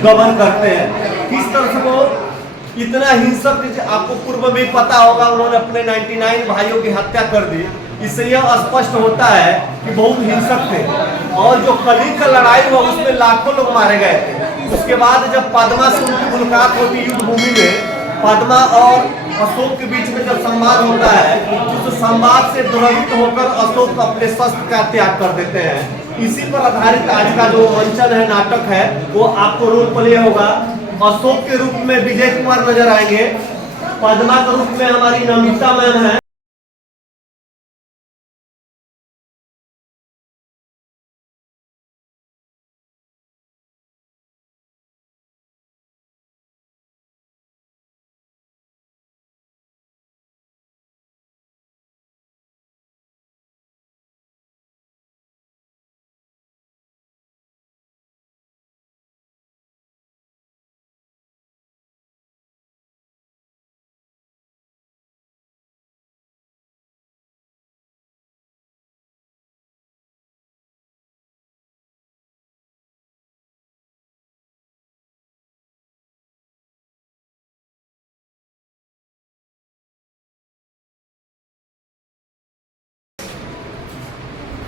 गबन करते हैं। किस तरह से वो इतना हिंसक, आपको पूर्व में पता होगा उन्होंने अपने 99 भाइयों की हत्या कर दी। इससे यह स्पष्ट होता है कि बहुत हिंसक थे। और जो कलिंग का लड़ाई हुआ उसमें लाखों लोग मारे गए थे। उसके बाद जब पद्मा से उनकी मुलाकात होती युद्ध भूमि में, पद्मा और अशोक के बीच में जब संवाद होता है, तो संवाद से द्रवित होकर अशोक अपने शस्त्र का त्याग कर देते हैं। इसी पर आधारित आज का जो मंचन है, नाटक है, वो आपको रोल प्ले होगा। अशोक के रूप में विजय कुमार नजर आएंगे, पद्मा के रूप में हमारी नमिता मैम है।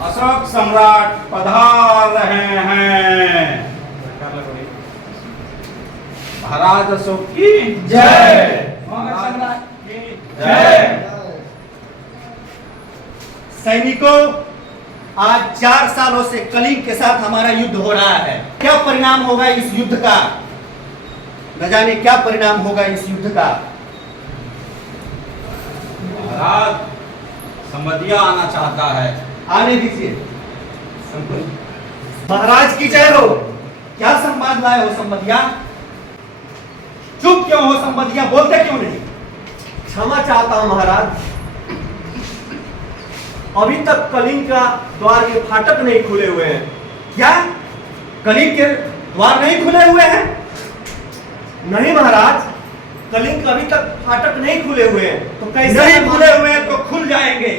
अशोक सम्राट पधार रहे हैं। महाराज अशोक की जय। महाराज की जय। सैनिकों, आज 4 सालों से कलिंग के साथ हमारा युद्ध हो रहा है। क्या परिणाम होगा इस युद्ध का? न जाने क्या परिणाम होगा इस युद्ध का। महाराज संबंधिया आना चाहता है, आने दीजिए। महाराज की जय हो। क्या संवाद लाए हो संबंधिया? चुप क्यों हो संबंधिया, बोलते क्यों नहीं? क्षमा चाहता हूं महाराज, अभी तक कलिंग का द्वार के फाटक नहीं खुले हुए हैं। क्या कलिंग के द्वार नहीं खुले हुए हैं? नहीं महाराज, कलिंग अभी तक फाटक नहीं खुले हुए हैं। तो कैसे नहीं खुले हुए हैं तो खुल जाएंगे।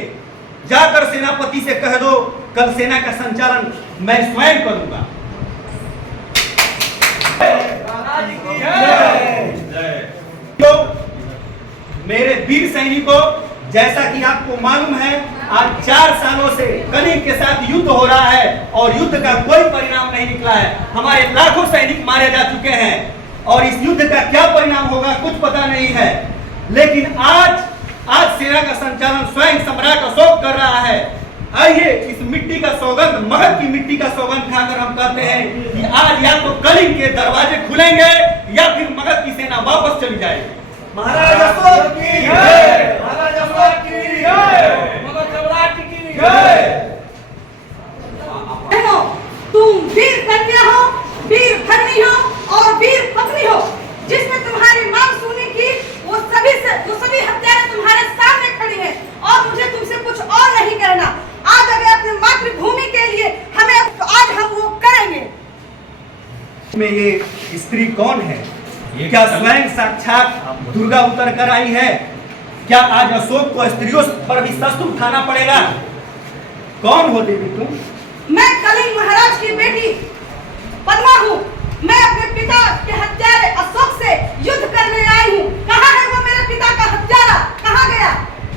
जाकर सेनापति से कह दो, कल सेना का संचालन मैं स्वयं करूंगा। तो मेरे वीर सैनिकों, जैसा कि आपको मालूम है, आज 4 सालों से कलिंग के साथ युद्ध हो रहा है और युद्ध का कोई परिणाम नहीं निकला है। हमारे लाखों सैनिक मारे जा चुके हैं और इस युद्ध का क्या परिणाम होगा कुछ पता नहीं है। लेकिन आज सेना का संचालन स्वयं सम्राट अशोक कर रहा है। आइए इस मिट्टी का सौगंध, मगध की मिट्टी का सौगंध खाकर हम कहते हैं कि आज या तो कलिंग के दरवाजे खुलेंगे या फिर मगध की सेना वापस चली जाएगी। महाराज अशोक की जय। महाराज अशोक की जय। मगध सम्राट की जय। तुम वीर कन्या हो, वीर धनी हो और वीर पत्नी हो। जिसने तुम्हारी मांग सुनी की, वो सभी हत्याएं तुम्हारे सामने खड़ी हैं और मुझे तुमसे कुछ और नहीं करना। आज अगर अपनी मातृभूमि के लिए हमें, तो आज हम वो करेंगे। में ये स्त्री कौन है? क्या स्वयं साक्षात दुर्गा उतर कर आई है? क्या आज अशोक को स्त्रियों पर भी शस्त्र उठाना पड़ेगा? कौन हो देवी तुम? मैं कलिंग महाराज की बेटी पद्मा हूँ। मैं अपने पिता के हत्यारे अशोक से युद्ध करने आई हूँ। कहाँ है वो मेरे पिता का हत्यारा? कहाँ गया?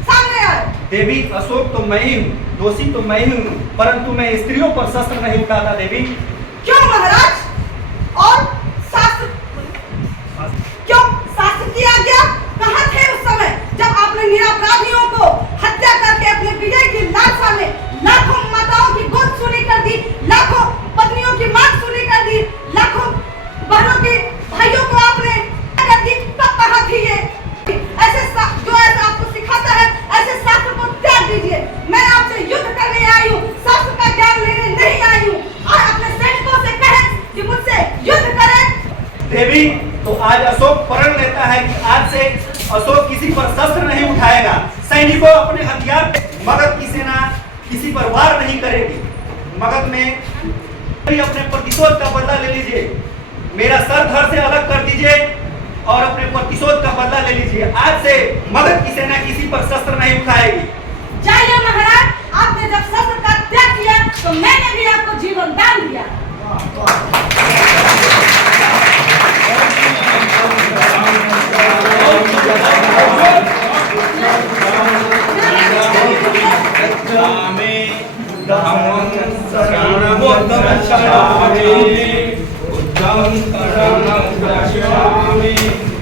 सामने आए। देवी, अशोक तो मैं ही हूँ, दोषी तो मैं ही हूँ, परंतु मैं स्त्रियों पर शस्त्र नहीं उठाता देवी। क्यों महाराज? और शास्त्र क्यों? शास्त्र की आज्ञा? कहाँ थे उस समय जब आपने निरपराधियों को हत्या करके अपने विजय की लालसा में लाखों माताओं की गोद सुनी कर दी, लाखों पत्नियों की मांग सुनी कर दी, लाखों बहनों के भाइयों को आपने कर दी? तब कहाँ थी ये? ऐसा आपको सिखाता है, ऐसे शास्त्र को त्याग दीजिए। मैं आपसे युद्ध करने आई हूँ, शास्त्र का ज्ञान लेने नहीं आई हूँ। और अपने सैनिकों से कहें कि मुझसे युद्ध करें। देवी, तो आज अशोक प्रण लेता है कि आज से अशोक किसी पर शस्त्र नहीं उठाएगा। सैनिकों, अपने हथियार पे मगध की सेना किसी पर वार नहीं करेगी। मगध में अपने प्रतिशोध का बदला ले लीजिए। मेरा सर धड़ से अलग कर दीजिए और अपने प्रतिशोध का बदला ले लीजिए। आज से मगध की सेना किसी पर शस्त्र नहीं उठाएगी। जाइए महाराज, आपने जब शस्त्र का त्याग किया तो मैंने भी आपको जीवन दान दिया। धम्मं शरणं गच्छामि बुद्धं शरणं गच्छामि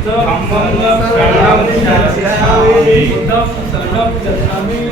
धम्मं शरणं गच्छामि बुद्धं शरणं गच्छामि